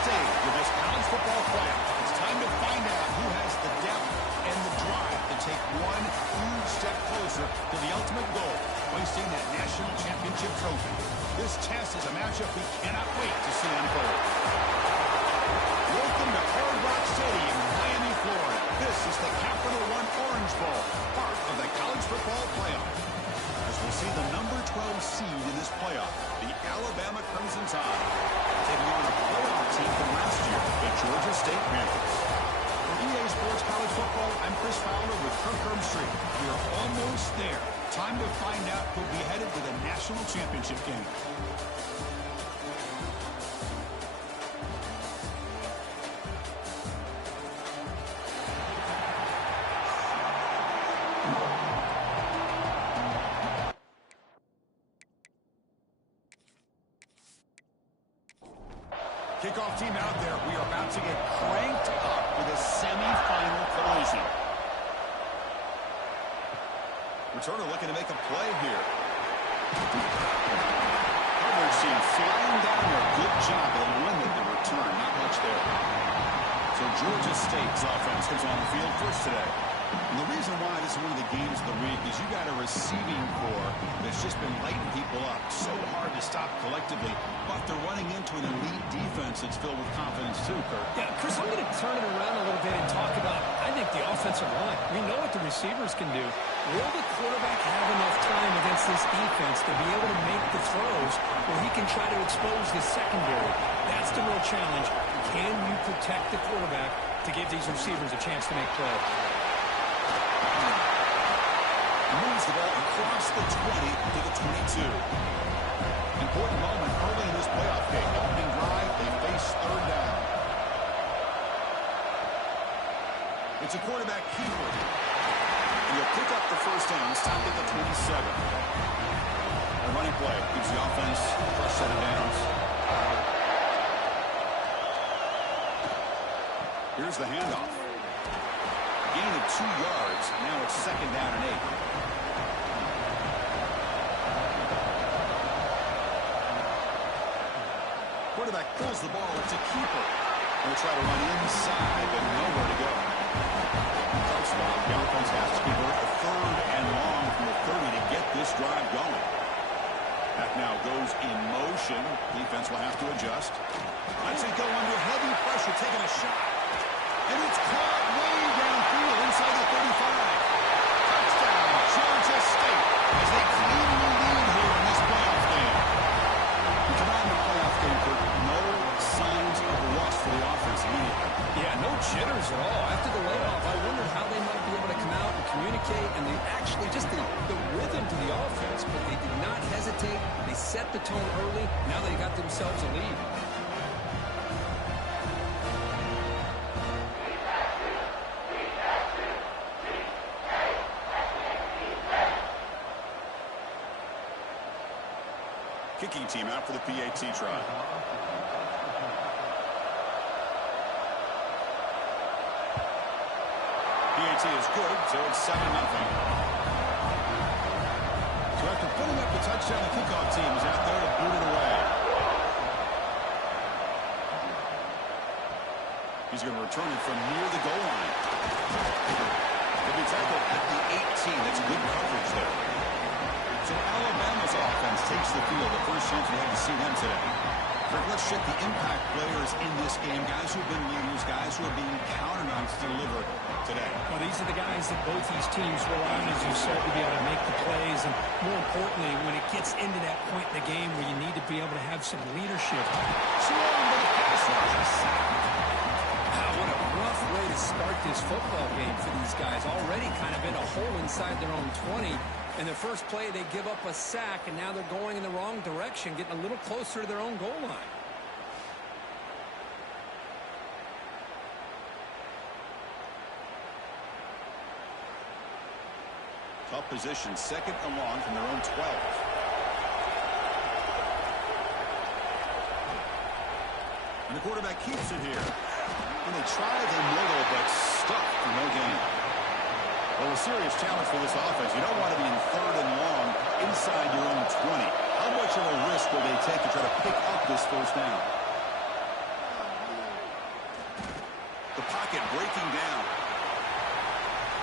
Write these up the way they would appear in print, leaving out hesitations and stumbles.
stage of this college football playoff. It's time to find out who has the depth and the drive to take one huge step closer to the ultimate goal, hoisting that national championship trophy. This test is a matchup we cannot wait to see unfold. Welcome to Hard Rock Stadium in Miami, Florida. This is the Capital One Orange Bowl, part of the college football playoff. As we'll see the number 12 seed in this playoff, the Alabama Crimson Tide, taking on a playoff team from last year, the Georgia State Panthers. For EA Sports College Football, I'm Chris Fowler with Kirk Herbstreit. We are almost there. Time to find out who'll be headed to the national championship game. Kickoff team out there. We are about to get cranked up with a semifinal collision. Returner looking to make a play here. Coverage team flying down there. Good job. They'll limit the return. Not much there. So Georgia State's offense comes on the field first today. And the reason why this is one of the games of the week is you got a receiving core that's just been lighting people up. So hard to stop collectively, but they're running into an elite defense that's filled with confidence too, Kirk. Yeah, Chris, I'm going to turn it around a little bit and talk about, I think, the offensive line. We know what the receivers can do. Will the quarterback have enough time against this defense to be able to make the throws where he can try to expose the secondary? That's the real challenge. Can you protect the quarterback to give these receivers a chance to make plays? Moves the ball across the 20 to the 22. Important moment early in this playoff game. Opening drive, they face third down. It's a quarterback keeper. And he'll pick up the first down, stopped at the 27. A running play gives the offense a fresh set of downs. Here's the handoff. Gain of 2 yards. Now it's second down and 8. Quarterback pulls the ball. It's a keeper. They'll try to run inside, but nowhere to go. Tough spot. The offense has to convert a third and long from the 30 to get this drive going. That now goes in motion. Defense will have to adjust. Let's it go under heavy pressure, taking a shot. And it's caught way downfield inside the 35. Touchdown, Georgia State, as they claim the lead here in this playoff game. We come out in the playoff game for no signs of rust for the offense immediately. Yeah, no jitters at all. After the layoff, I wondered how they might be able to come out and communicate, and they actually just the rhythm to the offense, but they did not hesitate. They set the tone early. Now they got themselves a lead. Kicking team out for the PAT try. PAT is good, so it's 7-0. So after putting up the touchdown, the kickoff team is out there to boot it away. He's going to return it from near the goal line. He'll be tackled at the 18. That's good coverage there. So Alabama's offense takes the field. The first chance we have to see them today. But let's check the impact players in this game. Guys who have been leaders, guys who are being counted on to deliver today. Well, these are the guys that both these teams rely on, as you said, to be able to make the plays. And more importantly, when it gets into that point in the game where you need to be able to have some leadership. Wow, what a rough way to start this football game for these guys. Already kind of in a hole inside their own 20. In the first play, they give up a sack, and now they're going in the wrong direction, getting a little closer to their own goal line. Tough position, second and long from their own 12. And the quarterback keeps it here. And they try the middle, but stuck for no gain. Well, a serious challenge for this offense. You don't want to be in third and long inside your own 20. How much of a risk will they take to try to pick up this first down? breaking down.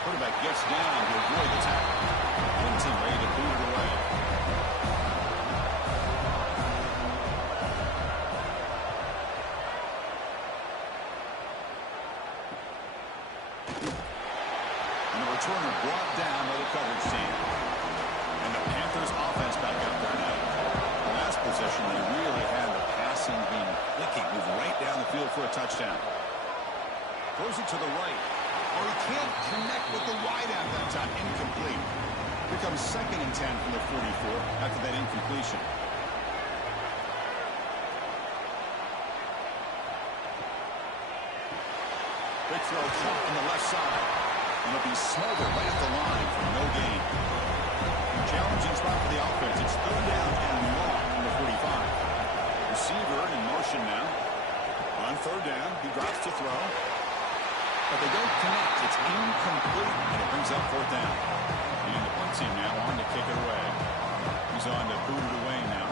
Quarterback gets down to avoid the tackle. Clinton ready to boot it away. And the returner brought down by the coverage team. And the Panthers offense back out there now. Last possession, they really had the passing game clicking. Move right down the field for a touchdown. Throws it to the right. Oh, he can't connect with the wide out that time. Incomplete. Here comes 2nd and 10 from the 44 after that incompletion. Big throw caught on the left side. And it'll be smothered right at the line for no gain. Challenging spot for the offense. It's 3rd down and long from the 45. Receiver in motion now. On 3rd down, he drops to throw. But they don't connect. It's incomplete, and it brings up 4th down. And the punt team now on to kick it away. He's on to boot it away now.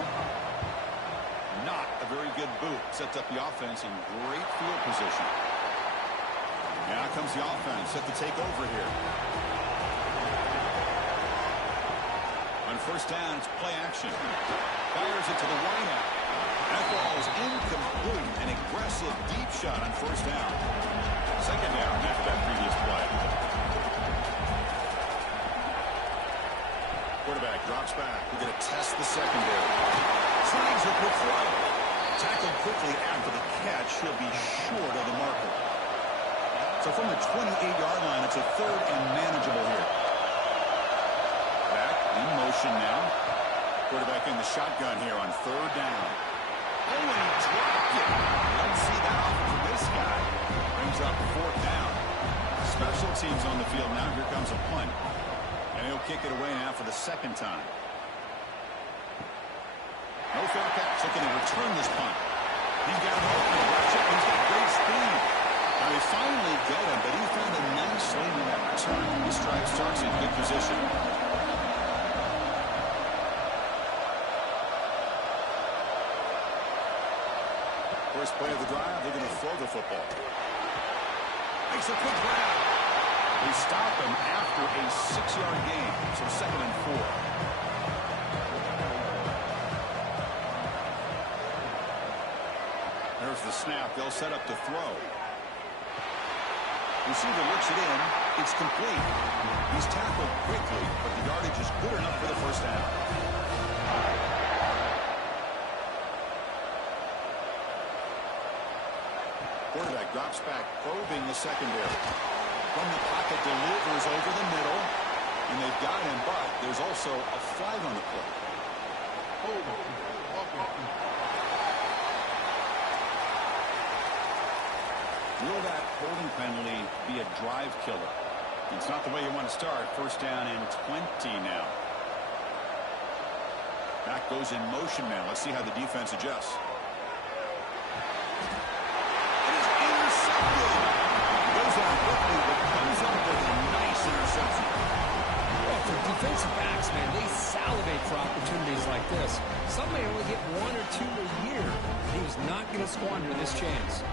Not a very good boot. Sets up the offense in great field position. Now comes the offense set to take over here. On 1st down, it's play action. Fires it to the wide out. That ball is incomplete. An aggressive deep shot on 1st down. 2nd down after that previous play. Quarterback drops back. We're going to test the secondary. Tries a quick throw. Tackled quickly after the catch. He'll be short of the marker. So from the 28-yard line, it's a 3rd and manageable here. Back in motion now. Quarterback in the shotgun here on 3rd down. Oh, and he dropped it. Don't see that often from this guy. Brings up 4th down. Special teams on the field now. Here comes a punt. And he'll kick it away now for the 2nd time. No fair catch. Looking to return this punt. He's got an open. Watch it. He's got great speed. Now they finally get him, but he found a nice lane in that return. This drive starts in good position. First play of the drive, they're going to throw the football. Makes a quick grab. They stop him after a 6-yard gain, so 2nd and 4. There's the snap. They'll set up to throw. Receiver looks it in. It's complete. He's tackled quickly, but the yardage is good enough for the 1st down. Quarterback drops back, probing the secondary. From the pocket, delivers over the middle. And they've got him, but there's also a flag on the play. Will that holding penalty be a drive killer? It's not the way you want to start. 1st down and 20 now. Back goes in motion now. Let's see how the defense adjusts. Well, for defensive backs, man, they salivate for opportunities like this. Some may only get 1 or 2 a year. He was not going to squander this chance.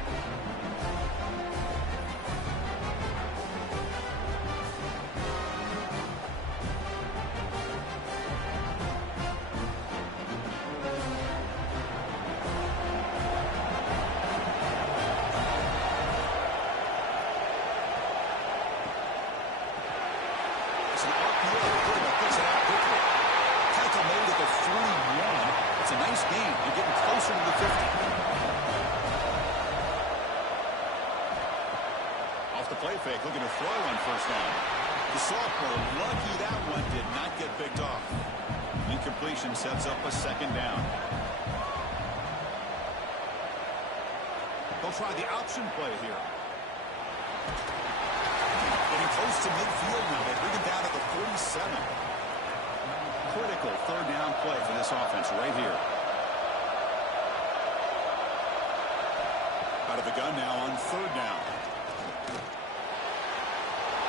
Play fake, looking to throw on 1st down. The sophomore, lucky that one did not get picked off. Incompletion sets up a 2nd down. They'll try the option play here. Getting close to midfield now. They bring it down at the 47. Critical 3rd down play for this offense right here. Out of the gun now on 3rd down.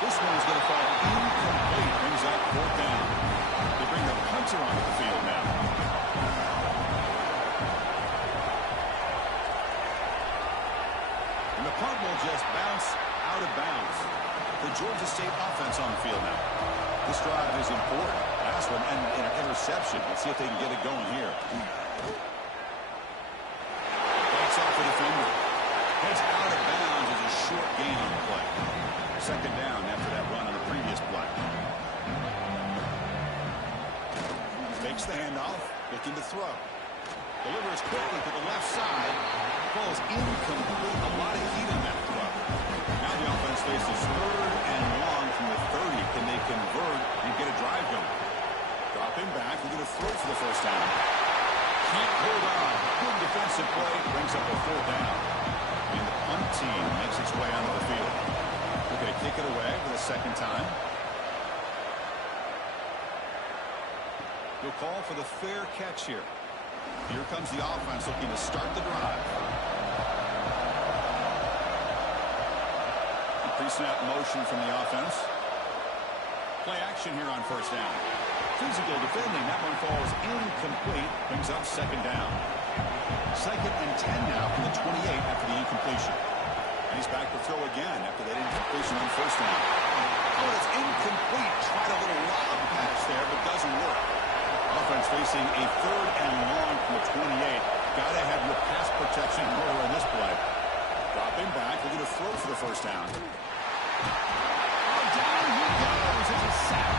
This one is going to fall incomplete. Brings up 4th down. They bring the punter onto the field now. And the the punt will just bounce out of bounds. The Georgia State offense on the field now. This drive is important. Last one, and an interception. Let's see if they can get it going here. Breaks off the defender. Heads out of bounds as a short gain on the play. Second down after that run on the previous play. Takes the handoff, looking to throw. Delivers quickly to the left side. Falls incomplete. A lot of heat on that throw. Now the offense faces third and long from the 30. Can they convert and get a drive going? Dropping back. We're going to throw for the first down. Can't hold on. Good defensive play. Brings up a fourth down. And the punt team makes its way onto the field. We're going to kick it away for the second time. He'll call for the fair catch here. Here comes the offense looking to start the drive. Pre-snap motion from the offense. Play action here on first down. Physical defending. That one falls incomplete. Brings up second down. Second and 10 now from the 28 after the incompletion. And he's back to throw again after that incompletion on first down. Oh, it's incomplete. Tried a little lob pass there, but doesn't work. Offense facing a third and long from the 28. Got to have your pass protection in order in this play. Dropping back. We're going to throw for the first down. Oh, down he goes. It's a sack.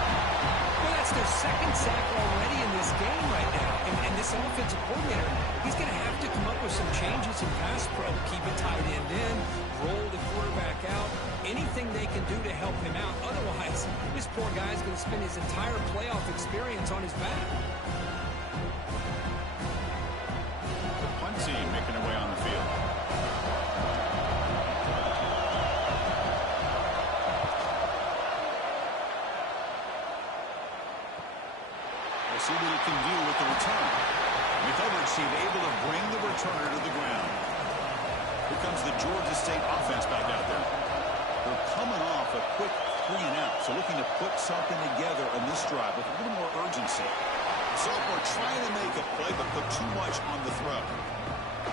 Well, that's their second sack already in this game right now. And this offensive coordinator, he's going to have to come up with some changes in pass pro. Keep a tight end in, roll the quarterback out, anything they can do to help him out. Otherwise, this poor guy's going to spend his entire playoff experience on his back. The punt team making their way on the field. See what he can do with the return. McElvert's team able to bring the returner to the ground. Here comes the Georgia State offense back out there. They're coming off a quick 3-and-out, so looking to put something together on this drive with a little more urgency. So we're trying to make a play, but put too much on the throw.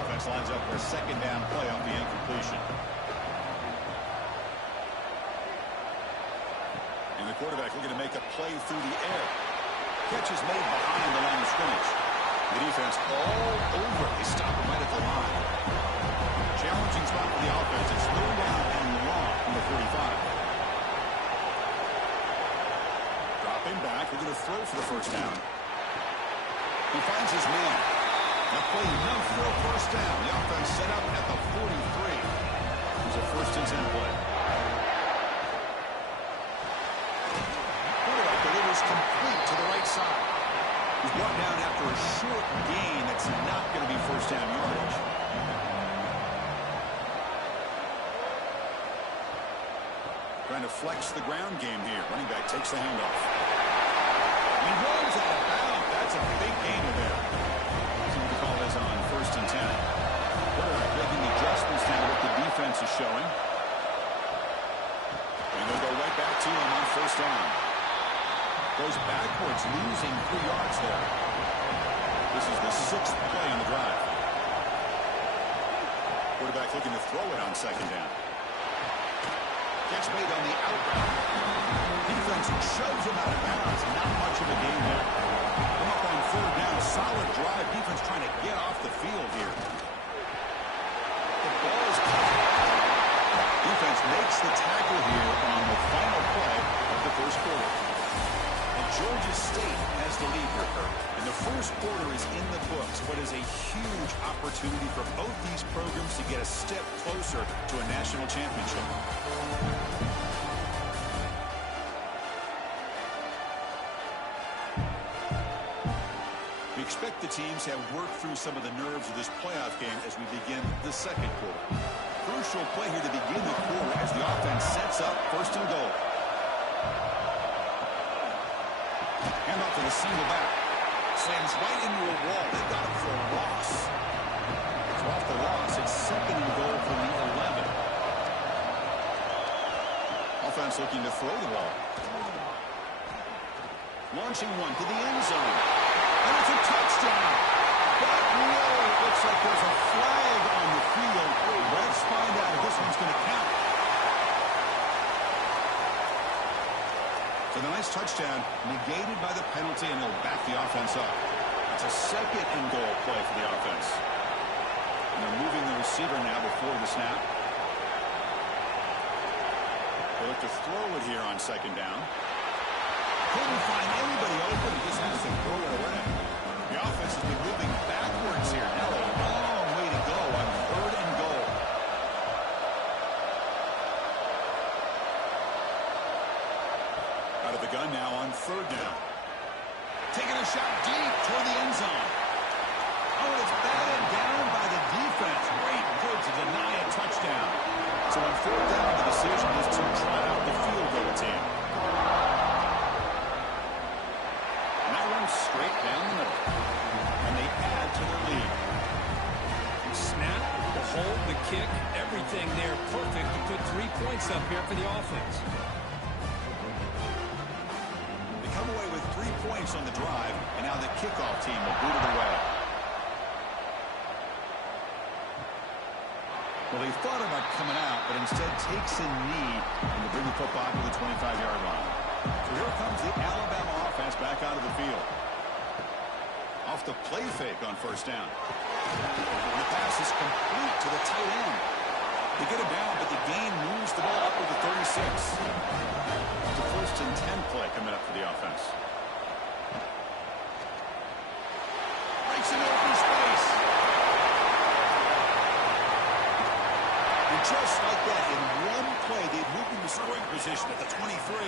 Offense lines up for a second down play off the incompletion. And the quarterback looking to make a play through the air. Catch is made behind the line of scrimmage. The defense all over. They stop him right at the line. Challenging spot for the offense. It's third down and long from the 45. Dropping back. We're going to throw for the first down. He finds his man. Now play enough for a first down. The offense set up at the 43. There's a first and 10 play. Complete to the right side. He's brought down after a short gain. That's not going to be first down yardage. Trying to flex the ground game here. Running back takes the handoff. He runs out of bounds. That's a big gain there. See what the call is on first and 10. Quarterback making adjustments now what the defense is showing. And they'll go right back to him on first down. Goes backwards, losing 3 yards there. This is the 6th play on the drive. Quarterback looking to throw it on second down. Catch made on the out route. Defense shoves him out of bounds. Not much of a gain there. Come up on third down. Solid drive. Defense trying to get off the field here. The ball is covered. Defense makes the tackle here on the final play of the first quarter. Georgia State has the lead here, and the first quarter is in the books. What is a huge opportunity for both these programs to get a step closer to a national championship. We expect the teams to have worked through some of the nerves of this playoff game as we begin the second quarter. Crucial play here to begin the quarter as the offense sets up first and goal. Hand off to the single back. Slams right into a wall. They got him for a loss. So off the loss, it's second and goal from the 11. Offense looking to throw the ball. Launching one to the end zone. And it's a touchdown. But no, it looks like there's a flag on the field. Refs find out if this one's going to count. So the nice touchdown negated by the penalty, and he'll back the offense up. It's a second and goal play for the offense. And they're moving the receiver now before the snap. They look to throw it here on second down. Couldn't find anybody open. He just has to throw it away. The offense has been moving backwards here. Now a long way to go on third and goal. Out of the gun now on third down. Taking a shot deep toward the end zone. Oh, it's batted down by the defense. Great good to deny a touchdown. So on fourth down, the decision is to try out the field goal attempt. And that runs straight down the middle. And they add to their lead. Snap, the hold, the kick, everything there perfect to put 3 points up here for the offense. They come away with 3 points on the drive, and now the kickoff team will boot it away. Well, they thought about coming out, but instead takes a knee and they bring the football to the 25-yard line. So here comes the Alabama offense back out of the field. Off the play fake on first down. And the pass is complete to the tight end. They get it down, but the gain moves the ball up to the 36. It's a first and 10 play coming up for the offense. Breaks into open space. And just like that, in one play, they've moved into scoring position at the 23.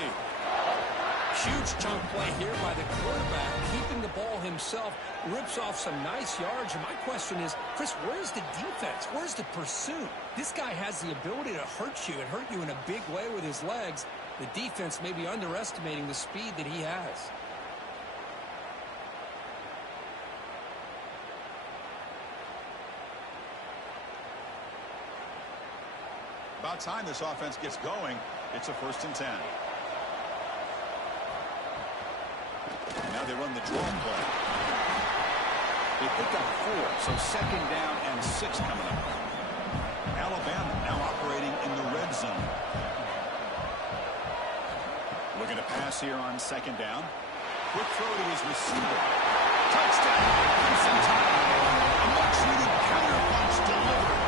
Huge chunk play here by the quarterback, keeping the ball himself, rips off some nice yards. And my question is, Chris, where's the defense? Where's the pursuit? This guy has the ability to hurt you and hurt you in a big way with his legs. The defense may be underestimating the speed that he has. About time this offense gets going. It's a first and 10. Now they run the draw play. They pick up 4, so second down and 6 coming up. Alabama now operating in the red zone. Looking to pass here on second down. Quick throw to his receiver. Touchdown! Crimson Tide. A much-needed counter punch delivered.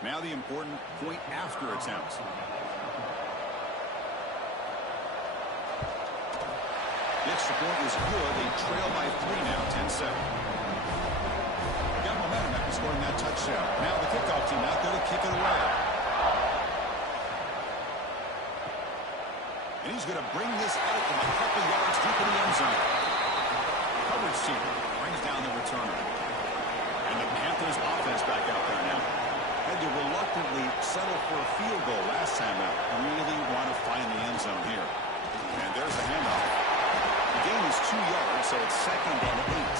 Now the important point after attempt. The extra point is good. They trail by 3 now, 10-7. Got momentum after scoring that touchdown. Now the kickoff team out there to kick it away. And he's going to bring this out from a couple yards deep in the end zone. Coverage team brings down the returner. And the Panthers offense back out there now. Had to reluctantly settle for a field goal last time out. Really want to find the end zone here. And there's a handoff. The gain is 2 yards, so it's second and 8.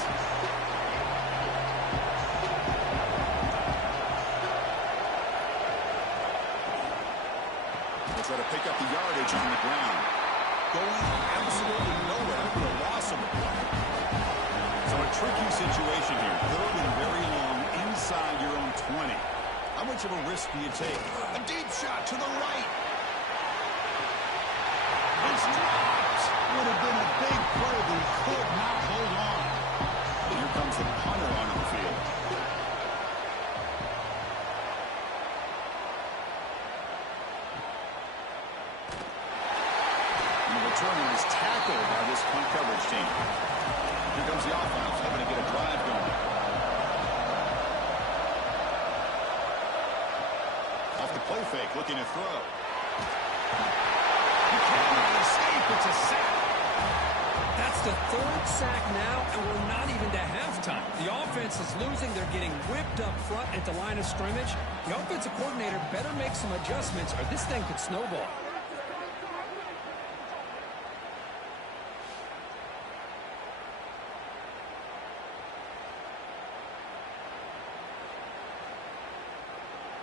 They'll try to pick up the yardage on the ground. Going absolutely nowhere after a loss of the play. So a tricky situation here. Third and very long inside your own 20. How much of a risk do you take? A deep shot to the right. It's dropped. Would have been a big play, but he could not hold on. And here comes the punter onto the field. And the returner is tackled by this punt coverage team. Here comes the offense, hoping to get a drive going. Play fake, looking to throw. He cannot escape. It's a sack. That's the 3rd sack now, and we're not even to halftime. The offense is losing. They're getting whipped up front at the line of scrimmage. The offensive coordinator better make some adjustments, or this thing could snowball.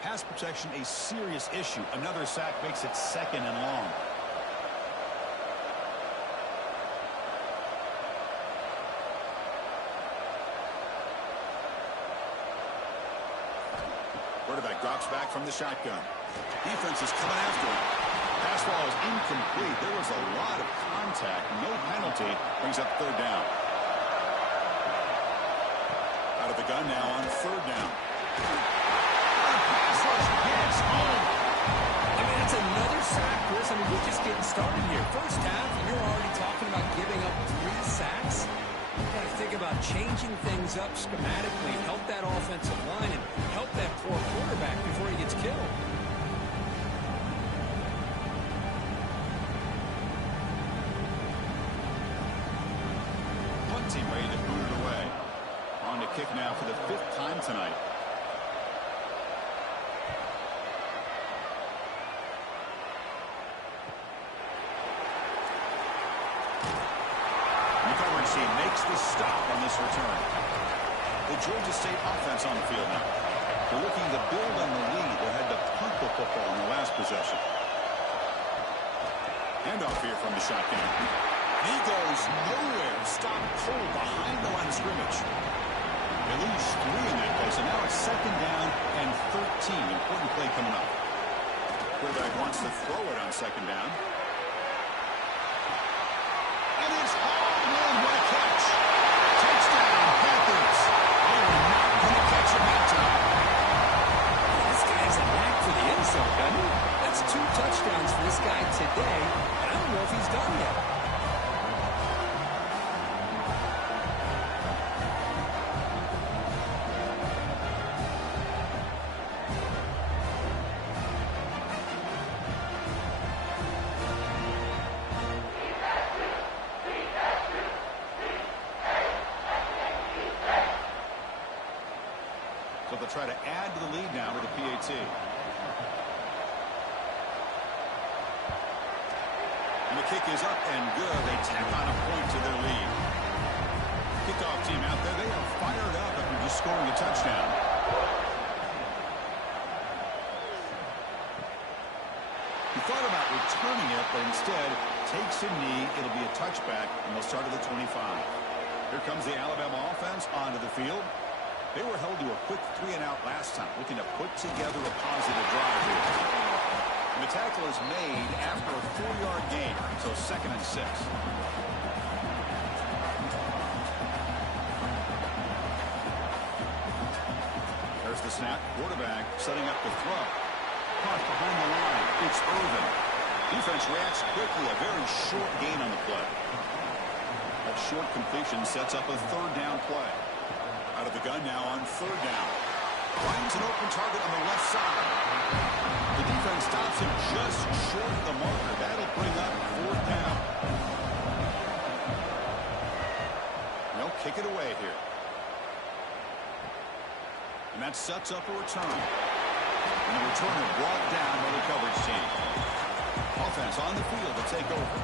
pass protection a serious issue. Another sack makes it 2nd and long. Quarterback drops back from the shotgun. Defense is coming after him. Pass ball is incomplete. There was a lot of contact. No penalty. Brings up 3rd down. Out of the gun now on 3rd down. Pass rush gets home. I mean, it's another sack, Chris. I mean, we're just getting started here. First half, and you're already talking about giving up 3 sacks. You got to think about changing things up schematically, help that offensive line, and help that poor quarterback before he gets killed. Punt team ready to boot it away. On to kick now for the 5th time tonight. Makes the stop on this return. The Georgia State offense on the field now. They're looking to build on the lead. They had to punt the football in the last possession. Handoff here from the shotgun. He goes nowhere. Stop cold behind the line of scrimmage. They lose 3 in that play, so now it's 2nd down and 13. Important play coming up. Quarterback wants to throw it on 2nd down. And it's hard, man. What a catch. Touchdown, Panthers. They were not going to catch him that time. This guy has a knack for the end zone, doesn't he? That's 2 touchdowns for this guy today. I don't know if he's done yet. So they'll try to add to the lead now with the PAT. And the kick is up and good. They tack on a point to their lead. Kickoff team out there. They are fired up after just scoring a touchdown. He thought about returning it, but instead takes a knee. It'll be a touchback, and they'll start at the 25. Here comes the Alabama offense onto the field. They were held to a quick 3-and-out last time, looking to put together a positive drive here. And the tackle is made after a 4-yard gain, so 2nd and 6. There's the snap. Quarterback setting up the throw. Caught behind the line. It's Irvin. Defense reacts quickly. A very short gain on the play. That short completion sets up a 3rd down play. Out of the gun now on 3rd down. Finds an open target on the left side. The defense stops him just short of the marker. That'll bring up 4th down. They'll kick it away here. And that sets up a return. And the returner brought down by the coverage team. Offense on the field to take over.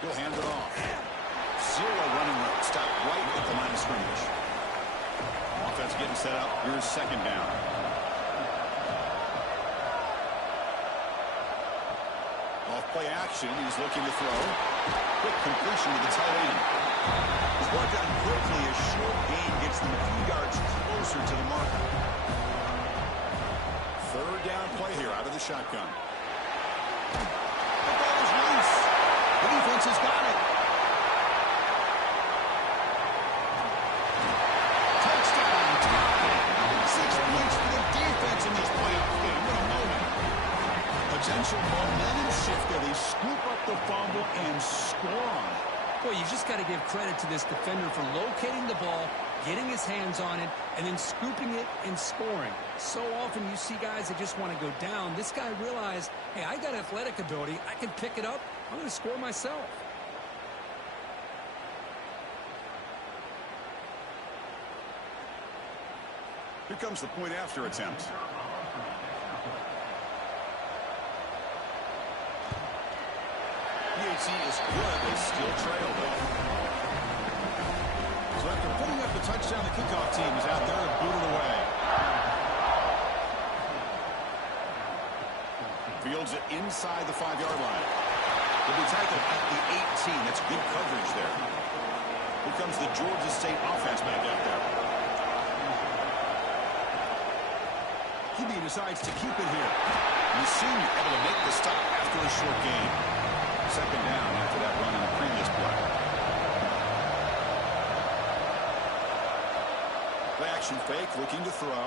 He'll hand it off. 0 running room. Stop right at the line of scrimmage. Offense getting set up. Here's 2nd down. Off play action. He's looking to throw. Quick completion to the tight end. He's brought down quickly. A short gain gets them a few yards closer to the marker. 3rd down play here out of the shotgun. The ball is loose. The defense has got it. Touchdown. Tie. 6 points for the defense in this playoff game. What a moment. Potential momentum shifter. They scoop up the fumble and score on it. Boy, you just got to give credit to this defender for locating the ball, getting his hands on it, and then scooping it and scoring. So often you see guys that just want to go down. This guy realized, hey, I got athletic ability. I can pick it up. I'm going to score myself. Here comes the point after attempt. PAT is good. They still trail, though. So after putting up a touchdown. The kickoff team is out there and booted away. Fields it inside the 5-yard line. He'll be tackled at the 18. That's good coverage there. Here comes the Georgia State offense back out there. He decides to keep it here. The senior able to make the stop after a short gain. Second down after that run in the previous play. Play action fake, looking to throw.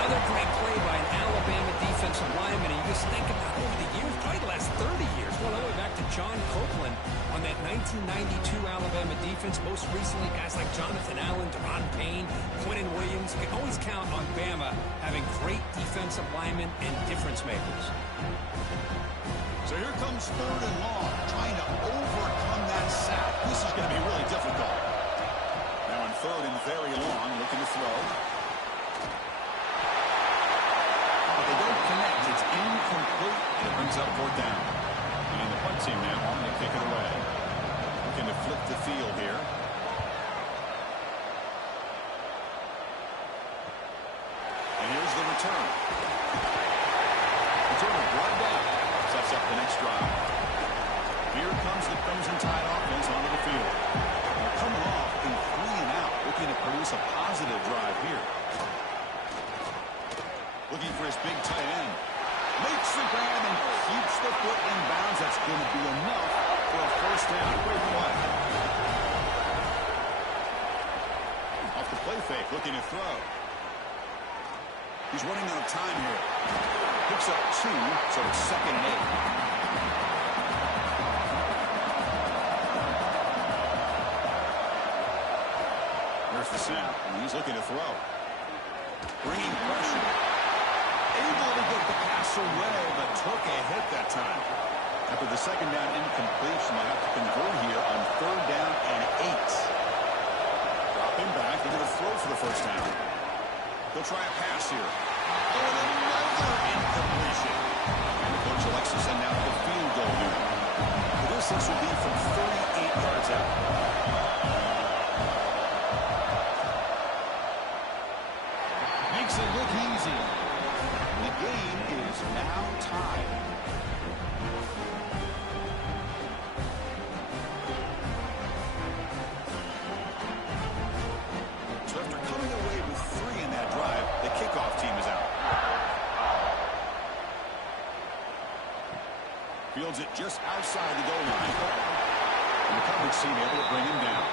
Another great play by an Alabama defensive lineman. And you just think about over the years, probably the last 30 years, well, all the way back to John Copeland on that 1992 Alabama defense. Most recently, guys like Jonathan Allen, Deron Payne, Quentin Williams. You can always count on Bama having great defensive linemen and difference makers. So here comes 3rd and long, trying to overcome that sack. This is going to be really difficult. Now on 3rd and very long, looking to throw. But they don't connect. It's incomplete, and it brings up 4th down. And the punt team now on to kick it away. Looking to flip the field here. And here's the return. Return brought down. Sets up the next drive. Here comes the Crimson Tide offense onto the field. They're coming off a 3 and out, looking to produce a positive drive here. Looking for his big tight end. Makes the grab and keeps the foot in bounds. That's going to be enough for a 1st down. Great play. Off the play fake, looking to throw. He's running out of time here. Picks up 2, so it's 2nd and 8. There's the snap, and he's looking to throw. Bringing pressure. Able to get the pass away, but took a hit that time. After the 2nd down incompletion, they'll have to convert here on 3rd down and 8. Dropping back, they're going to throw for the 1st down. They'll try a pass here. Oh, and another incompletion. And the coach elects to send out the field goal unit. The distance will be from 38 yards out. Makes it look easy. The game is now tied. So after coming away with 3 in that drive, the kickoff team is out. Fields it just outside the goal line. And the coverage team able to bring him down.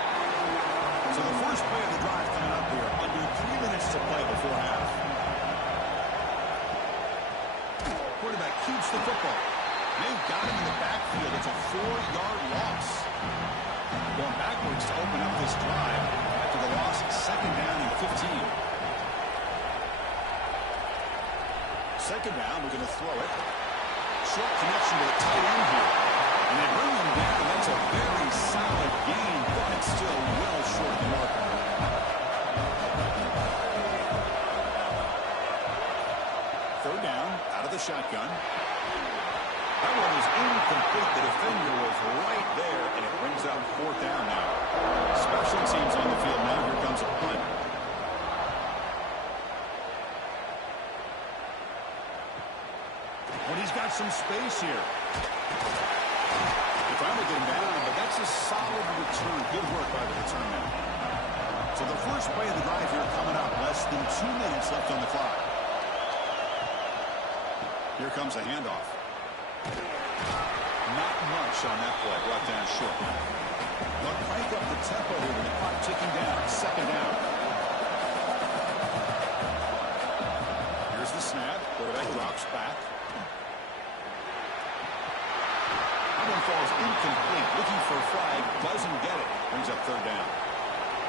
So the first play of the drive coming up here, under 3 minutes to play before half. Quarterback keeps the football. They've got him in the backfield. It's a 4-yard loss. Going backwards to open up this drive after the loss, 2nd down and 15. 2nd down, we're going to throw it. Short connection to the tight end here. And they bring him down. That's a very solid gain, but it's still well short of the mark. 3rd down, out of the shotgun. That one was incomplete. The defender was right there, and it brings up 4th down now. Special teams on the field now. Here comes a punt. Well, he's got some space here. They finally get him down, but that's a solid return. Good work by the return man. So the first play of the drive here coming up. Less than 2 minutes left on the clock. Here comes a handoff. Not much on that play. Brought down short. But crank up the tempo here with the clock ticking down. 2nd down. Here's the snap. Quarterback drops back. That one falls incomplete. Looking for a flag. Doesn't get it. Brings up 3rd down.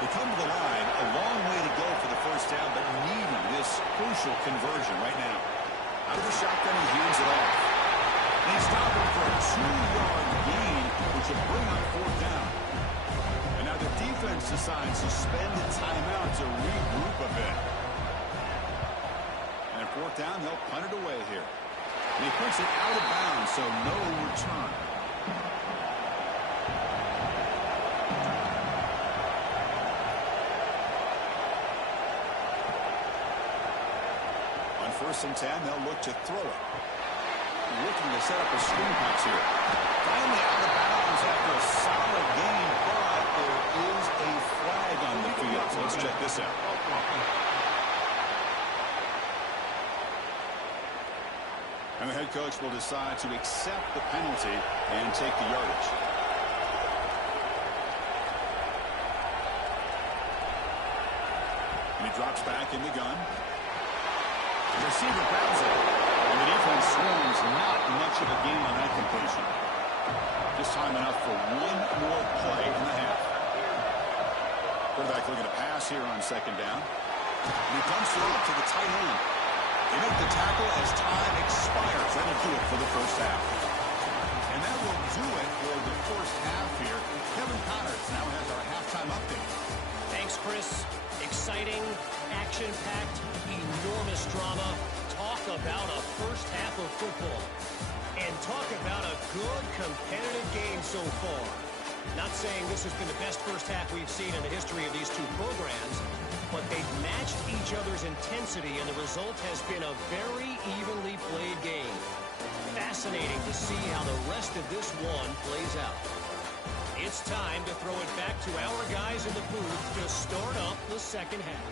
They come to the line. A long way to go for the 1st down, but needing this crucial conversion right now. Out of the shotgun, he hands it off. And he's stopping for a 2-yard gain, which will bring up 4th down. And now the defense decides to spend a timeout to regroup a bit. And at 4th down, they'll punt it away here. And he puts it out of bounds, so no return. 1st and 10. They'll look to throw it. Looking to set up a screen pass here. Finally out of bounds after a solid game, but there is a flag on the field. So let's check this out. And the head coach will decide to accept the penalty and take the yardage. And he drops back in the gun. The receiver grabs it. And the defense swarms. Not much of a gain on that completion. Just time enough for one more play in the half. Quarterback looking to pass here on 2nd down. And he dumps it off to the tight end. They make the tackle as time expires. That'll do it for the 1st half. And that will do it for the 1st half here. Kevin Connors now has our halftime update. Thanks, Chris. Exciting, action-packed, enormous drama. Talk about a 1st half of football. And talk about a good, competitive game so far. Not saying this has been the best 1st half we've seen in the history of these two programs, but they've matched each other's intensity, and the result has been a very evenly played game. Fascinating to see how the rest of this one plays out. It's time to throw it back to our guys in the booth to start up the 2nd half.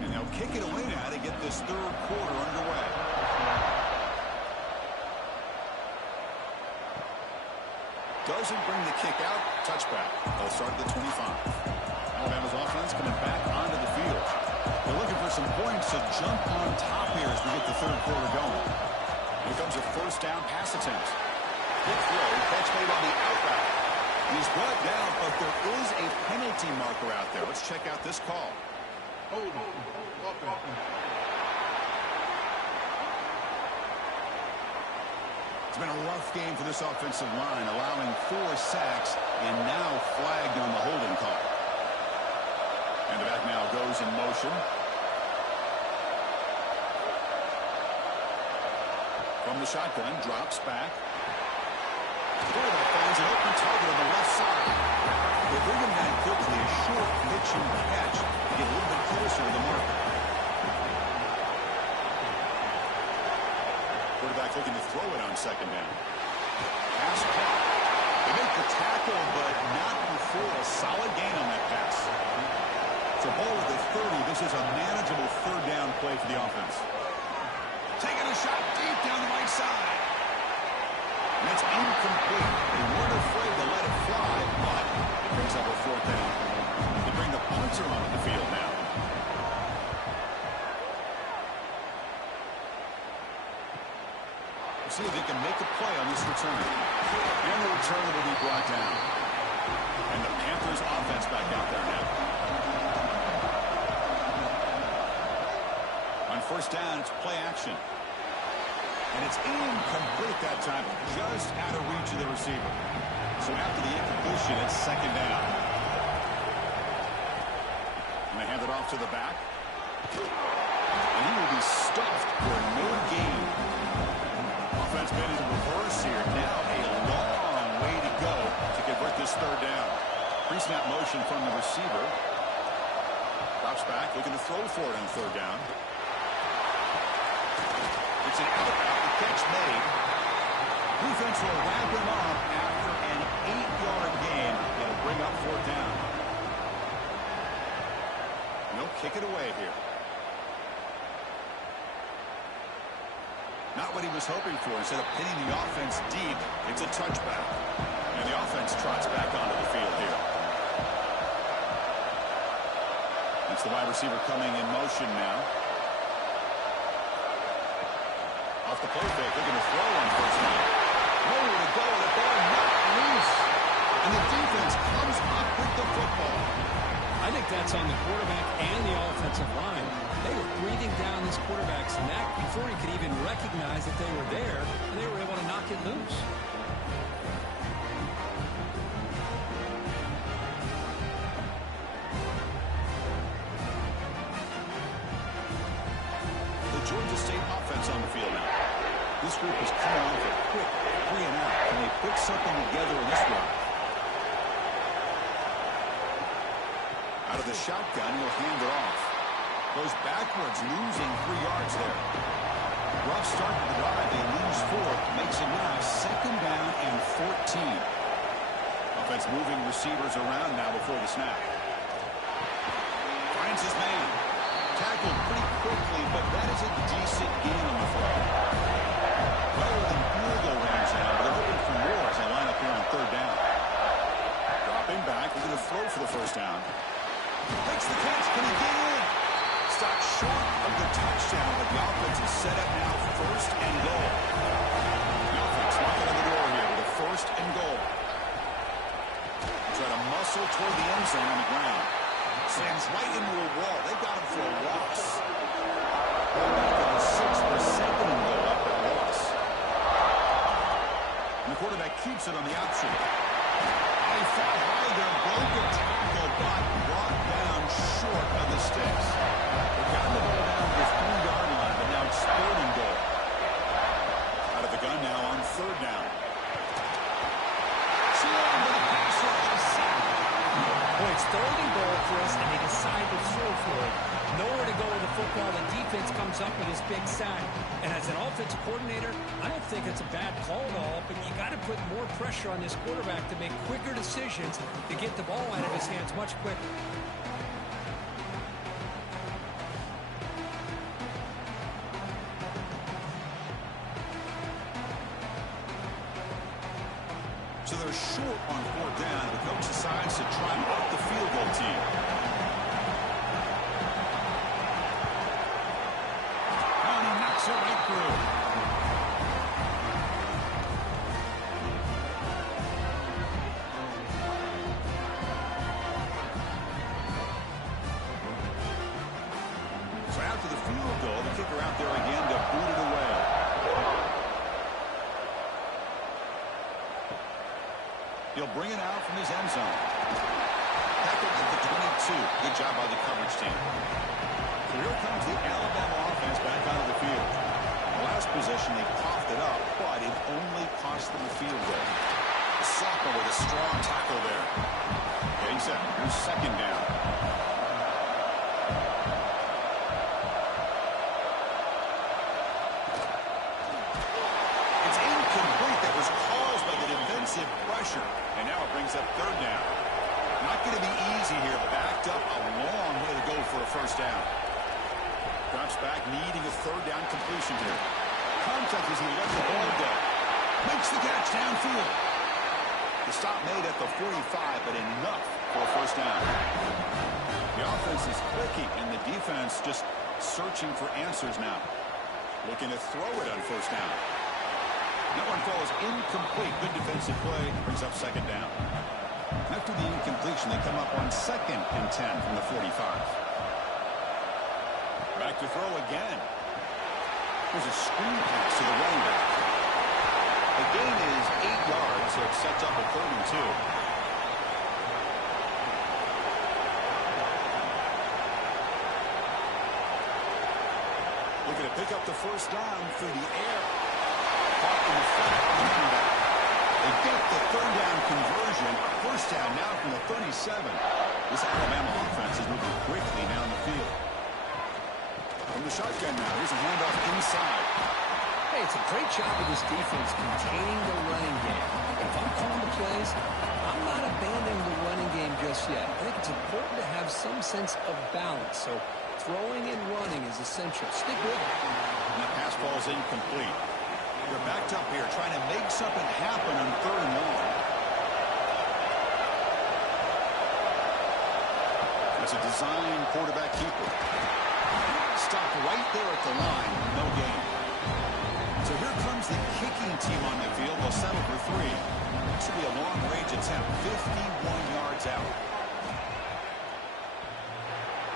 And they'll kick it away now to get this 3rd quarter underway. Doesn't bring the kick out. Touchback. They'll start at the 25. Alabama's offense coming back onto the field. They're looking for some points to jump on top here as we get the 3rd quarter going. Here comes a 1st down pass attempt. Quick throw. Catch made on the outright. He's brought down, but there is a penalty marker out there. Let's check out this call. It's been a rough game for this offensive line, allowing 4 sacks and now flagged on the holding call. And the back now goes in motion. From the shotgun, drops back. Quarterback finds an open target on the left side. They bring him down quickly, a short pitch and catch to get a little bit closer to the marker. Quarterback looking to throw it on 2nd down. Pass caught. They make the tackle, but not before a solid gain on that pass. It's a ball with the 30. This is a manageable 3rd down play for the offense. Taking a shot deep down the right side. And it's incomplete. They weren't afraid to let it fly, but it brings up a 4th down. They bring the punter onto the field now. See if they can make a play on this return. And the return will be brought down. And the Panthers offense back out there now. On 1st down, it's play action. And it's incomplete that time, just out of reach of the receiver. So after the incompletion, it's 2nd down. And they hand it off to the back. And he will be stuffed for no gain. Offense been in reverse here. Now a long way to go to convert this 3rd down. Pre-snap motion from the receiver. Drops back, looking to throw for it on 3rd down. It's an out. The catch made. Defense will wrap him up after an 8-yard gain. It'll bring up 4th down. And they'll kick it away here. Not what he was hoping for. Instead of pinning the offense deep, it's a touchback. And the offense trots back onto the field here. It's the wide receiver coming in motion now. Off the play fake, looking to throw on 1st down. Nowhere to go, the ball not loose. And the defense comes up with the football. I think that's on the quarterback and the offensive line. They were breathing down this quarterback's neck before he could even recognize that they were there, and they were able to knock it loose. The Georgia State offense on the field now. This group is coming off a quick 3-and-out. Can they put something together in this one? Out of the shotgun, he'll hand it off. Goes backwards, losing 3 yards there. Rough start to the drive. They lose 4. Makes it now 2nd down and 14. Offense moving receivers around now before the snap. Finds his man. Tackled pretty quickly, but that is a decent gain on the throw. Well within field goal range now, but they're hoping for more as they line up here on 3rd down. Dropping back, we're going to throw for the 1st down. Makes the catch. Can he get in? Stopped short of the touchdown, but the offense is set up now 1st and goal. The offense knocking on the door here with a 1st and goal. Try to muscle toward the end zone on the ground. Slams right into a wall. They got him for a loss. Back on the 6 for a 2nd and goal up at loss. And the quarterback keeps it on the option. He fought high there, broke a tackle, but brought down short of the sticks. They got the ball down to the 3-yard line, but now it's 3rd and goal. Out of the gun now on 3rd down. Well, it's 3rd and goal, Chris, and they decide to throw for it. Nowhere to go with the football. The defense comes up with this big sack. And as an offensive coordinator, I don't think it's a bad call at all, but you got to put more pressure on this quarterback to make quicker decisions to get the ball out of his hands much quicker. So they're short on 4th down. The coach decides to try out the field goal team. And he knocks it right through. So after the field goal, the kicker out there again to boot it away. He'll bring it out from his end zone. Tackled at the 22. Good job by the coverage team. So here comes the Alabama offense back onto the field. The last possession, they coughed it up, but it only cost them a field goal. The sophomore with a strong tackle there. Getting set. Here's 2nd down. It's incomplete. That was caused by the defensive pressure. And now it brings up 3rd down. Not going to be easy here. Backed up a long way to go for a 1st down. Drops back, needing a 3rd down completion here. Contact as he lets the ball go. Makes the catch downfield. The stop made at the 45, but enough for a 1st down. The offense is clicking, and the defense just searching for answers now. Looking to throw it on 1st down. That one falls incomplete. Good defensive play. Brings up 2nd down. After the incompletion, they come up on 2nd and 10 from the 45. Back to throw again. There's a screen pass to the running back. The gain is 8 yards, so it sets up a 3rd and 2. Looking to pick up the 1st down through the air. Caught in the flat on the running back. They get the 3rd down conversion. 1st down now from the 37. This Alabama offense is moving quickly down the field. From the shotgun now, here's a handoff inside. Hey, it's a great job of this defense containing the running game. If I'm calling the plays, I'm not abandoning the running game just yet. I think it's important to have some sense of balance. So throwing and running is essential. Stick with it. And the pass ball's incomplete. They're backed up here trying to make something happen on 3rd and long. That's a design quarterback keeper. Stopped right there at the line. No gain. So here comes the kicking team on the field. They'll settle for 3. This will be a long-range attempt. 51 yards out.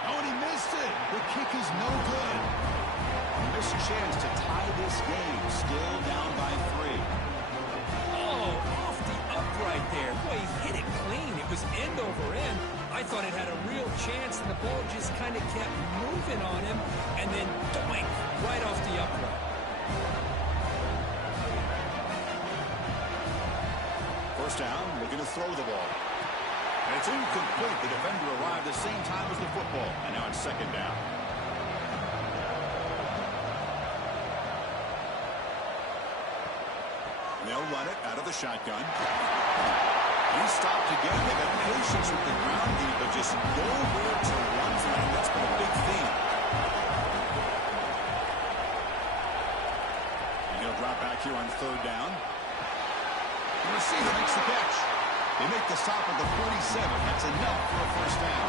Oh, and he missed it. The kick is no good. Missed chance to tie this game. Still down by 3. Oh, off the upright there. Boy, he hit it clean. It was end over end. I thought it had a real chance, and the ball just kind of kept moving on him, and then doink, right off the upright. First down, looking to throw the ball. And it's incomplete. The defender arrived the same time as the football. And now it's second down. They'll run it out of the shotgun. He stopped again. They got patience with the ground game, but just nowhere to run tonight. That's been a big theme. And he'll drop back here on third down. The receiver makes the catch. They make the stop at the 47. That's enough for a first down.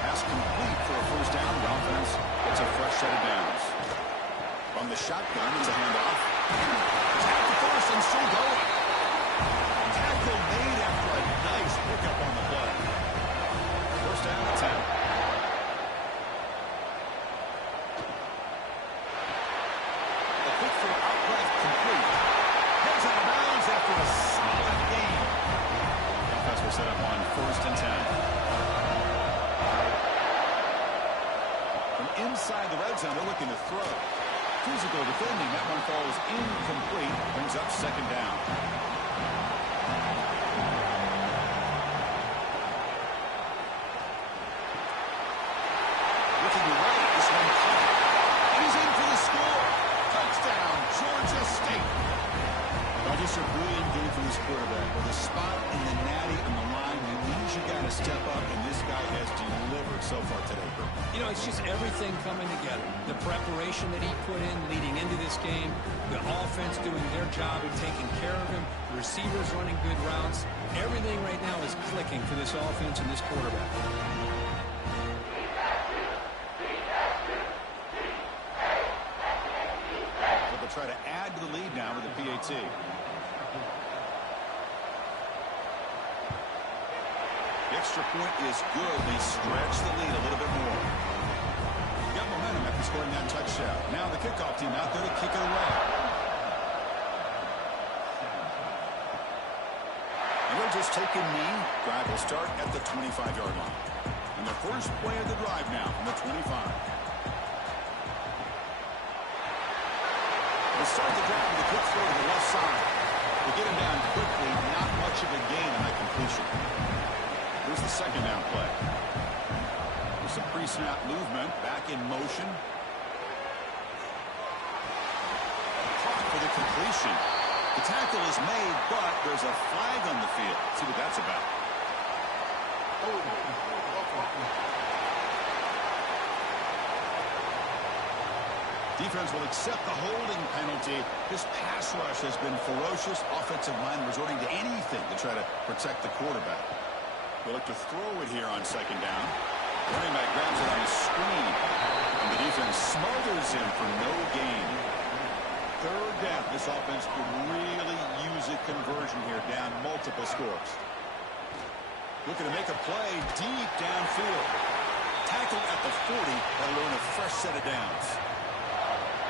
Pass complete for a first down. The offense gets a fresh set of downs. From the shotgun, it's a handoff. Tap to first and still going. Tackle made after a nice pickup on the play. First down and 10. A quick throw out left complete. Heads out of bounds after a solid game. The offense will set up on first and 10. From inside the red zone, they're looking to throw. Physical defending. That one falls incomplete. Brings up second down. Looking right. This one caught. He's in for the score. Touchdown, Georgia State. Well, just a brilliant game for this quarterback. With a spot in the natty on the line, it means you got to step up, and this guy has delivered so far today. You know, it's just everything coming together. The preparation that he put in leading into this game, the offense doing their job and taking care of him, the receivers running good routes. Everything right now is clicking for this offense and this quarterback. So they'll try to add to the lead now with the PAT. The extra point is good. They stretch the lead a little bit more. Got momentum after scoring that touchdown. Now the kickoff team out there to kick it away. And they'll just take a knee. Drive will start at the 25-yard line. And the first play of the drive now from the 25. They start the drive with a quick throw to the left side. They get him down quickly. Not much of a gain on that completion. Here's the second down play. With some pre-snap movement, back in motion. Caught for the completion. The tackle is made, but there's a flag on the field. Let's see what that's about. Defense will accept the holding penalty. This pass rush has been ferocious. Offensive line resorting to anything to try to protect the quarterback. They look to throw it here on second down. Running back grabs it on his screen. And the defense smothers him for no gain. Third down. This offense could really use a conversion here, down multiple scores. Looking to make a play deep downfield. Tackled at the 40. That'll earn a fresh set of downs.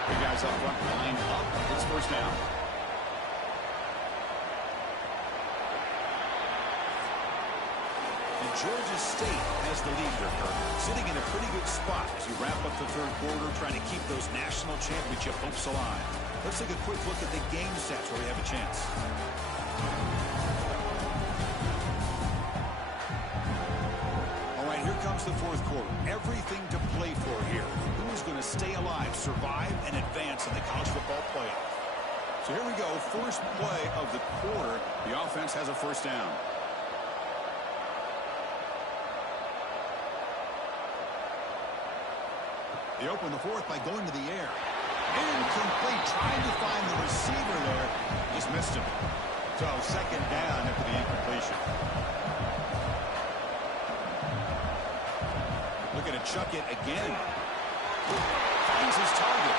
The guys up front lined up. It's first down. Georgia State has the lead here, Kirk. Sitting in a pretty good spot as you wrap up the third quarter, trying to keep those national championship hopes alive. Let's take a quick look at the game stats where we have a chance. All right, here comes the fourth quarter. Everything to play for here. Who's going to stay alive, survive, and advance in the college football playoff? So here we go. First play of the quarter. The offense has a first down. They open the fourth by going to the air. Incomplete, trying to find the receiver there. Just missed him. So second down after the incompletion. Looking to chuck it again. Finds his target.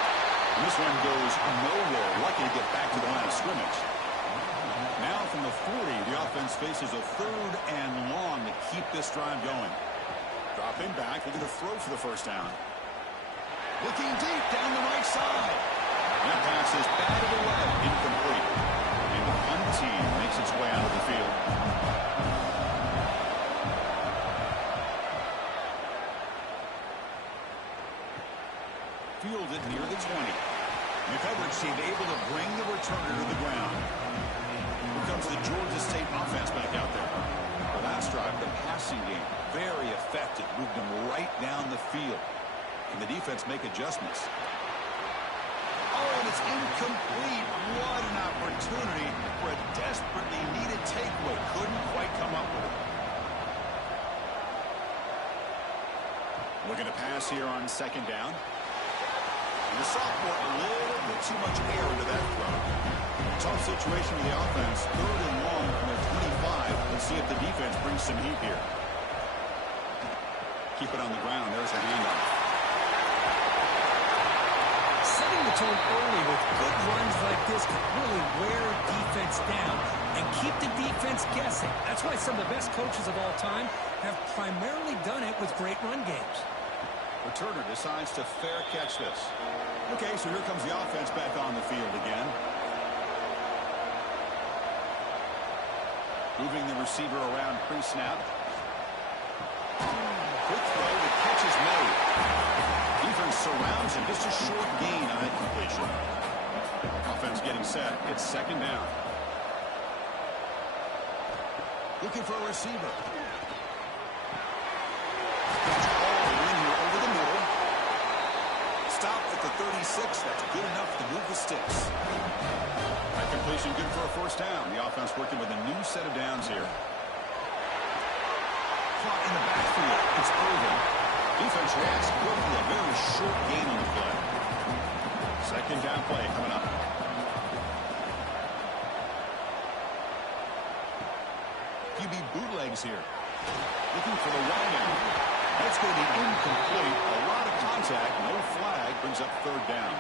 And this one goes nowhere. Lucky to get back to the line of scrimmage. Now from the 40, the offense faces a third and long to keep this drive going. Dropping back, looking to throw for the first down. Looking deep down the right side. That pass is batted away. Incomplete. And the punt team makes its way out of the field. Fielded near the 20. And the coverage team able to bring the returner to the ground. Here comes the Georgia State offense back out there. The last drive, the defense make adjustments. Oh, and it's incomplete. What an opportunity for a desperately needed takeaway. Couldn't quite come up with it. Looking to pass here on second down. And the sophomore a little bit too much air into that throw. Tough situation for the offense. 3rd and long from their 25. Let's see if the defense brings some heat here. Keep it on the ground. There's the handoff. Setting the tone early with good runs like this can really wear defense down and keep the defense guessing. That's why some of the best coaches of all time have primarily done it with great run games. Returner decides to fair catch this. Okay, so here comes the offense back on the field again. Moving the receiver around pre-snap. Quick throw, the catch is made. Defense surrounds him, just a short gain on that completion. Offense getting set, it's second down. Looking for a receiver. Stop at the 36. That's good enough to move the sticks. That completion good for a first down. The offense working with a new set of downs here. Caught in the backfield. It's over. Defense reacts quickly. A very short gain on the play. Second down play coming up. QB bootlegs here. Looking for the wide out. That's going to be incomplete. A lot of contact. No flag. Brings up third down.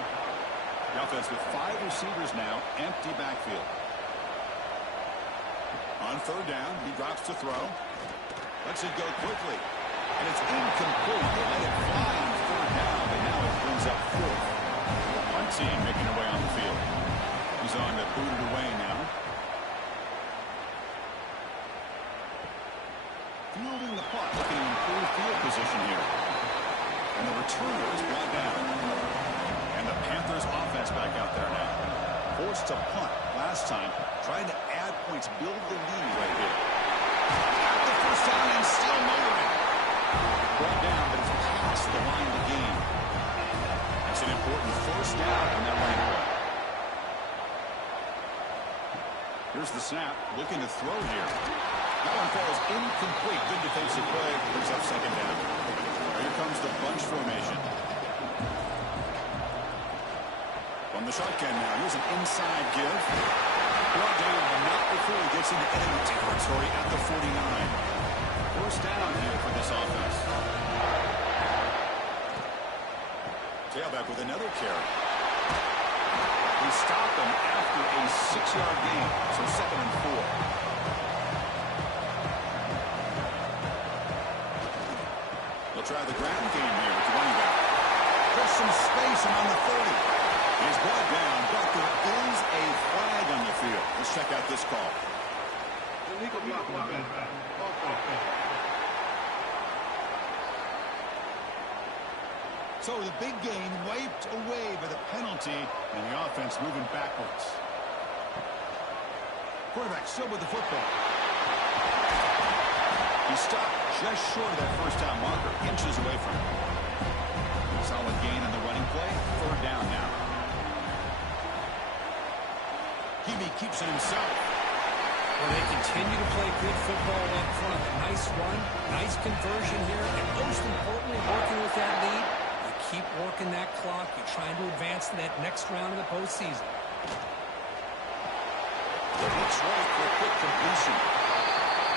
The offense with 5 receivers now. Empty backfield. On third down, he drops to throw. Lets it go quickly. And it's incomplete. They let it fly on third down, but now it brings up 4th. One team making their way on the field. He's on to boot it away now. Fielding the punt, looking to improve field position here. And the returner is brought down. And the Panthers offense back out there now. Forced to punt last time, trying to add points, build the lead right here. Got the first down and still motoring. Brought down, but it's past the line of the game. That's an important first down on that running play. Here's the snap, looking to throw here. That one falls incomplete. Good defensive play. Brings up second down. Here comes the bunch formation. From the shotgun now. Here's an inside give. Brought down, but not before he gets into enemy territory at the 49. First down here for this offense. Tailback with another carry. We stop him after a 6-yard gain. So 2nd and 4. They'll try the ground game here with the running back. There's some space around the 30. He's brought down, but there is a flag on the field. Let's check out this call. So the big gain wiped away by the penalty, and the offense moving backwards. Quarterback still with the football. He stopped just short of that first down marker, inches away from it. Solid gain on the running play. Third down now. Hebe keeps it himself. Well, they continue to play good football up front. Nice run, nice conversion here, and most importantly, working with that lead. You keep working that clock. You're trying to advance to that next round of the postseason. The hit's right for a quick completion.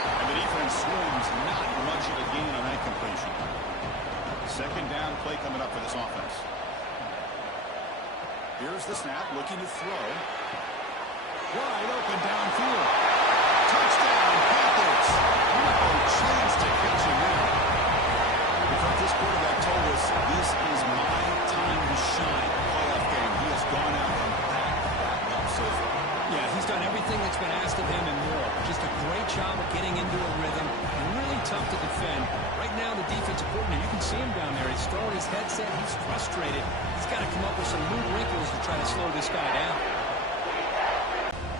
And the defense swims, not much of a gain on that completion. Second down play coming up for this offense. Here's the snap, looking to throw. Wide open downfield. Touchdown, Panthers. No chance to catch him now. Because this quarterback told us this is my time to shine. Playoff game. He has gone out and backed up so far. Yeah, he's done everything that's been asked of him and more. Just a great job of getting into a rhythm and really tough to defend. Right now, the defensive coordinator, you can see him down there. He's throwing his headset. He's frustrated. He's got to come up with some new wrinkles to try to slow this guy down.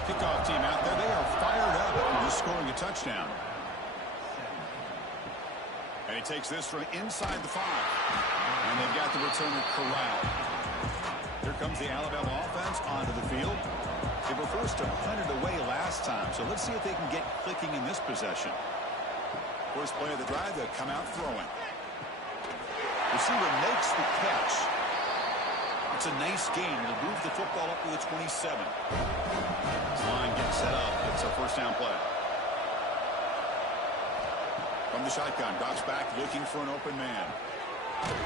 Kickoff team out there. They are fired up after just scoring a touchdown. And he takes this from inside the 5. And they've got the returner corralled. Here comes the Alabama offense onto the field. They were forced to punt it away last time, so let's see if they can get clicking in this possession. First play of the drive, they'll come out throwing. Receiver makes the catch. It's a nice gain. It'll move the football up to the 27. This line gets set up. It's a first down play. From the shotgun, drops back looking for an open man.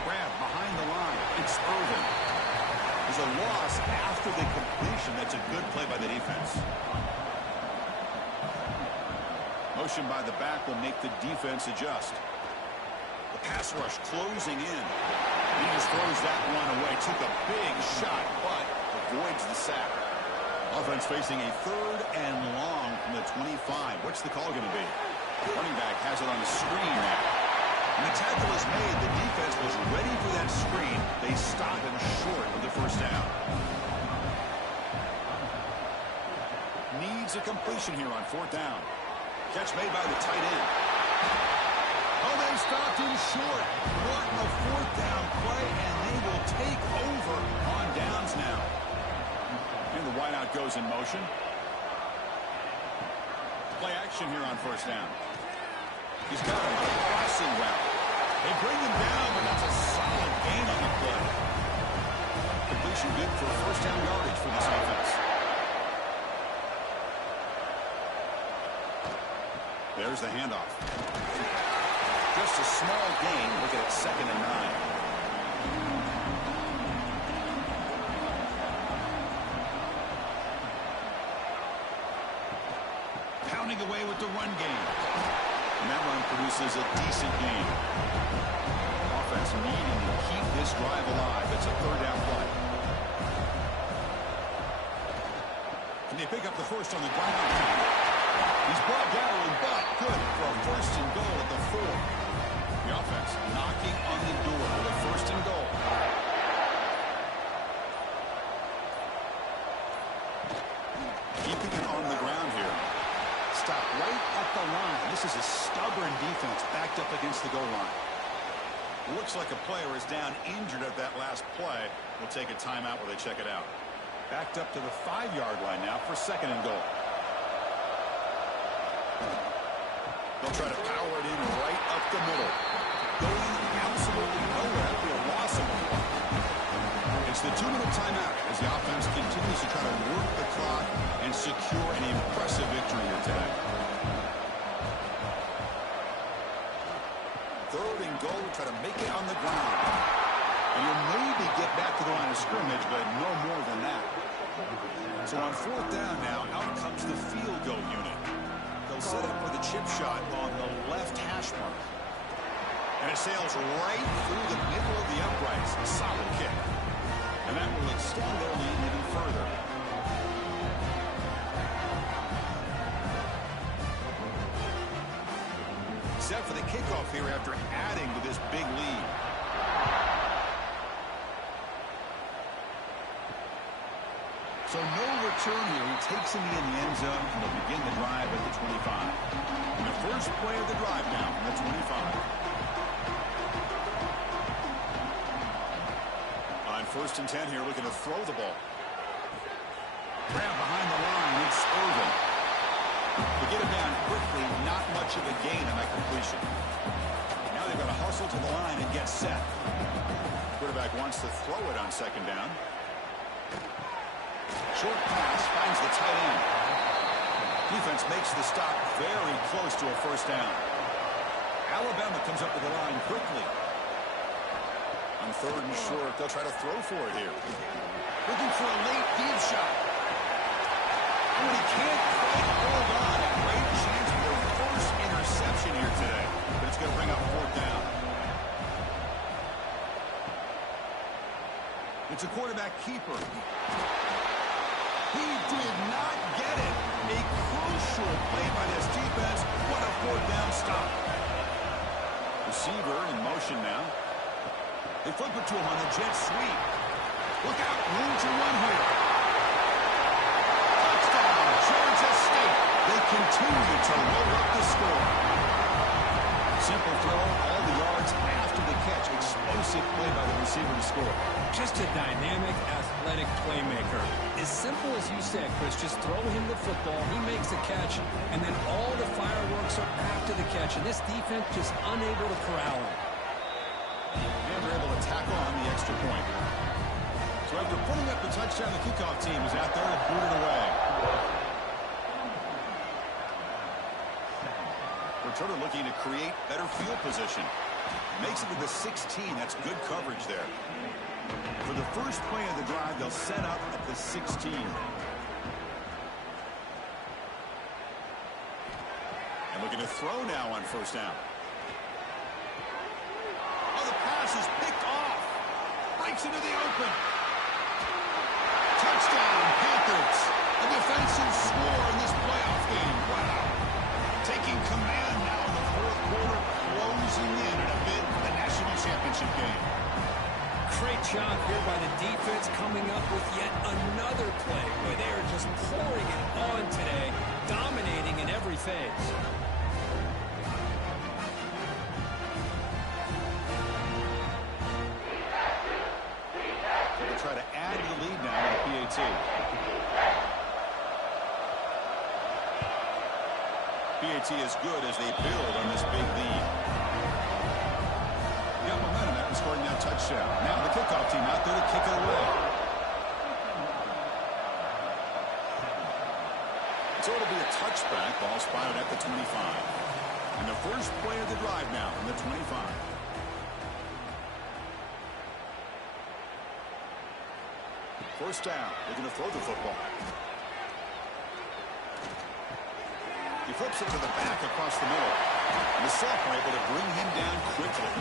Grab behind the line. It's Irvin. There's a loss after the completion. That's a good play by the defense. Motion by the back will make the defense adjust. The pass rush closing in. He just throws that one away. Took a big shot, but avoids the sack. Offense facing a 3rd and long from the 25. What's the call going to be? Running back has it on the screen now. When the tackle is made, the defense was ready for that screen. They stop him short of the first down. Needs a completion here on 4th down. Catch made by the tight end. Oh, they stopped him short. What a 4th down play, and they will take over on downs now. And the wideout goes in motion. Play action here on 1st down. He's got him on a crossing route. They bring him down, but that's a solid gain on the play. Completion good for 1st down yardage for this offense. There's the handoff. Just a small gain. Look at it, 2nd and 9. Pounding away with the run game. And that run produces a decent gain. Offense needing to keep this drive alive. It's a 3rd down play. Can they pick up the first on the ground? He's brought down, but good for a 1st and goal at the 4. The offense knocking on the door with a 1st and goal. Keeping it on the ground here. Stop right at the line. This is a stubborn defense backed up against the goal line. Looks like a player is down injured at that last play. We'll take a timeout while they check it out. Backed up to the 5-yard line now for 2nd and goal. They'll try to power it in right up the middle. Going absolutely nowhere. That'll be a loss of 1. It's the 2-minute timeout as the offense continues to try to work the clock and secure an impressive victory here today. 3rd and goal. Try to make it on the ground. And you'll maybe get back to the line of scrimmage, but no more than that. So on 4th down now, out comes the field goal unit. They'll set up for the chip shot on the left hash mark. And it sails right through the middle of the uprights. A solid kick. And that will extend their lead even further. Set for the kickoff here after adding to this big lead. So no return here. He takes him in the end zone, and they'll begin the drive at the 25. And the first play of the drive now from the 25. On 1st and 10 here, looking to throw the ball. Grab behind the line. It's Irvin. They get him down quickly. Not much of a gain on that completion. Now they've got to hustle to the line and get set. Quarterback wants to throw it on 2nd down. Short pass finds the tight end. Defense makes the stop very close to a 1st down. Alabama comes up to the line quickly. On 3rd and short, they'll try to throw for it here. Looking for a late deep shot. And he can't quite hold on. A great chance for their first interception here today. But it's going to bring up 4th down. It's a quarterback keeper. He did not get it. A crucial play by this defense. What a 4th down stop. Receiver in motion now. They flip it to him on the jet sweep. Look out. Room to run here. Touchdown, Georgia State. They continue to load up the score. Simple throw, all the yards after the catch. Explosive play by the receiver to score. Just a dynamic, athletic playmaker. As simple as you said, Chris, just throw him the football, he makes the catch, and then all the fireworks are after the catch, and this defense just unable to corral him. And they're able to tackle on the extra point. So after putting up the touchdown, the kickoff team is out there to boot it away. Returner looking to create better field position. Makes it to the 16. That's good coverage there. For the first play of the drive, they'll set up at the 16. And looking to throw now on first down. Oh, the pass is picked off. Breaks into the open. Touchdown, Panthers. A defensive score in this playoff game. Wow. Taking command now in the fourth quarter, closing in a bid for the national championship game. Great job here by the defense coming up with yet another play where they are just pouring it on today, dominating in every phase. So they try to add to the lead now with the PAT. PAT is good as they build on this big lead. Got momentum after scoring that touchdown. Now the kickoff team out there to kick it away. So it'll be a touchback. Ball spotted at the 25. And the first play of the drive now from the 25. First down. They're going to throw the football. He flips it to the back across the middle. And the Saints are able to bring him down quickly.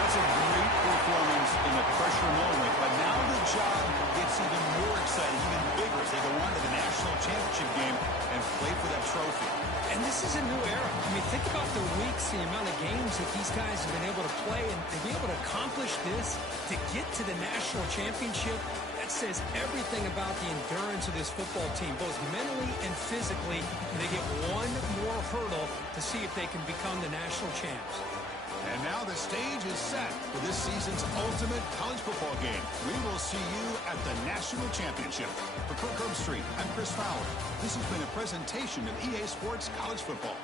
That's a great performance in the pressure moment. But now the job gets even more exciting, even bigger as they go on to the national championship game and play for that trophy. And this is a new era. I mean, think about the weeks, the amount of games that these guys have been able to play, and to be able to accomplish this, to get to the national championship, that says everything about the endurance of this football team, both mentally and physically. And they get one more hurdle to see if they can become the national champs. And now the stage is set for this season's ultimate college football game. We will see you at the national championship. For Kirk Herbstreit, I'm Chris Fowler. This has been a presentation of EA Sports College Football.